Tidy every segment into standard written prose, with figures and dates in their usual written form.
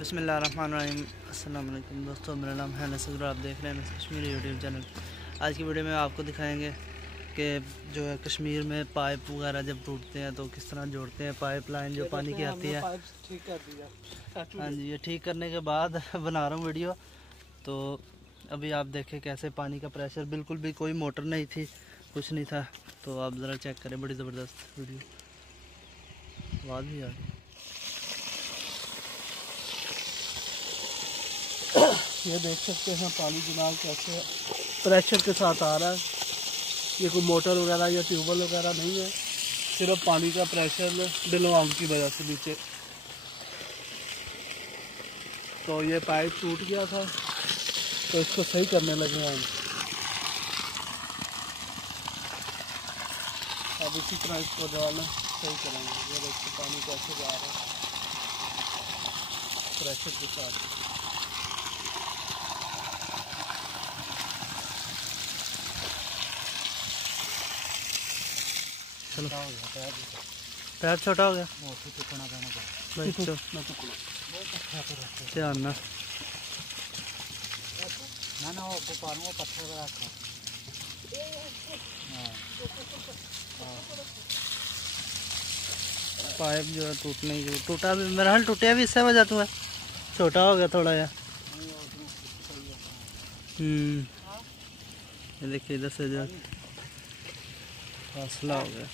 बिस्मिल्लाहिर्रहमानिर्रहीम। अस्सलाम वालेकुम दोस्तों, मेरा नाम है sagheer, आप देख रहे हैं कश्मीरी यूट्यूब चैनल। आज की वीडियो में आपको दिखाएंगे कि जो है कश्मीर में पाइप वगैरह जब टूटते हैं तो किस तरह जोड़ते हैं। पाइप लाइन जो पानी की आती है, ठीक कर दिया। हाँ जी, ये ठीक करने के बाद बना रहा हूँ वीडियो। तो अभी आप देखें कैसे पानी का प्रेशर, बिल्कुल भी कोई मोटर नहीं थी, कुछ नहीं था। तो आप ज़रा चेक करें, बड़ी ज़बरदस्त वीडियो। आवाज़ भी आ रही है। ये देख सकते हैं पानी जनाब कैसे प्रेशर के साथ आ रहा है। ये कोई मोटर वगैरह या ट्यूबवेल वगैरह नहीं है, सिर्फ पानी का प्रेशर डलवाऊं की वजह से नीचे। तो ये पाइप टूट गया था, तो इसको सही करने लगे हैं हम। अब इसी तरह इसको डालना सही करेंगे। ये देखिए पानी कैसे जा रहा है प्रेशर के साथ। चलो, पैर छोटा हो गया, ध्यान ना पाइप जो है टूटने की टूटा भी, मेरा हाल टूटिया भी इससे वजह तो है, छोटा हो गया थोड़ा यार। ये देखिए इधर से जो फासला हो गया।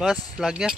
बस लग गया।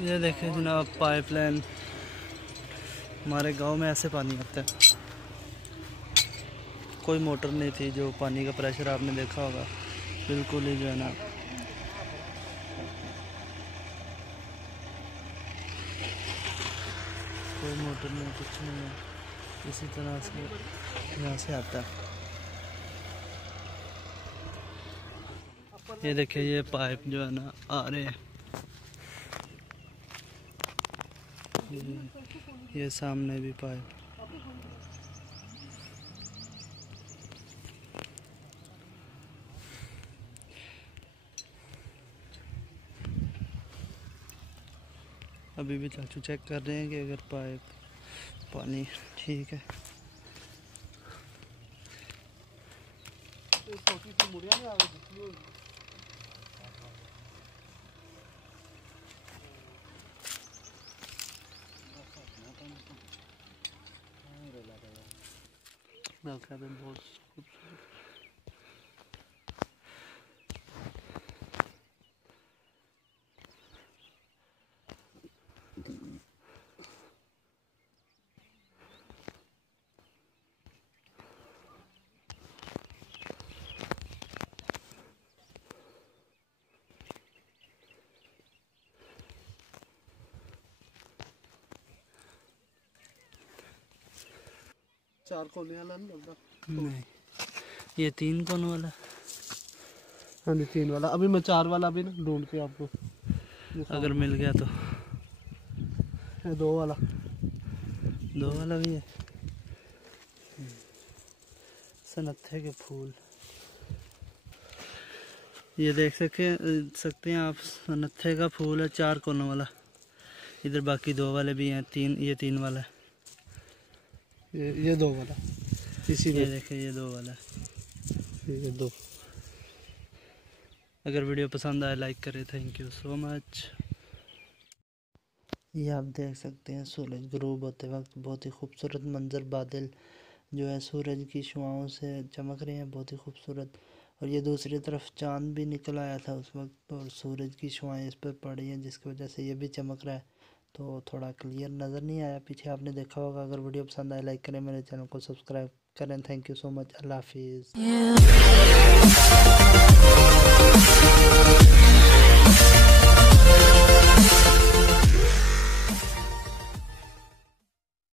ये देखें जनाब, पाइपलाइन हमारे गांव में ऐसे पानी आता है। कोई मोटर नहीं थी, जो पानी का प्रेशर आपने देखा होगा बिल्कुल ही जो है ना कोई मोटर नहीं, कुछ नहीं है, इसी तरह से यहाँ से आता है। ये देखिए ये पाइप जो है ना आ रहे हैं, ये सामने भी पाइप। अभी भी चाचू चेक कर रहे हैं कि अगर पाइप पानी ठीक है। छोटी सी मुड़िया नहीं आ गई। बहुत खूबसूरत। चार कोने वाला नहीं, ये 3 कोन वाला। हाँ जी 3 वाला। अभी मैं 4 वाला भी ना ढूंढ के आपको, अगर मिल गया तो। 2 वाला, 2 वाला भी है। सनत्थे के फूल, ये देख सकते हैं आप, सनत्थे का फूल है 4 कोनों वाला। इधर बाकी 2 वाले भी हैं, 3, ये 3 वाला है। ये 2 वाला, इसी में देखिए ये 2 वाला है। ये 2। अगर वीडियो पसंद आए लाइक करें, थैंक यू सो मच। ये आप देख सकते हैं सूरज गुरूब होते वक्त बहुत ही खूबसूरत मंजर, बादल जो है सूरज की शुआओं से चमक रहे हैं, बहुत ही खूबसूरत। और ये दूसरी तरफ चांद भी निकल आया था उस वक्त, और सूरज की शुआएं इस पर पड़ रही हैं, जिसकी वजह से ये भी चमक रहा है। तो थोड़ा क्लियर नज़र नहीं आया पीछे, आपने देखा होगा। अगर वीडियो पसंद आए लाइक करें, मेरे चैनल को सब्सक्राइब करें। Thank you so much. अल्लाह हाफिज़।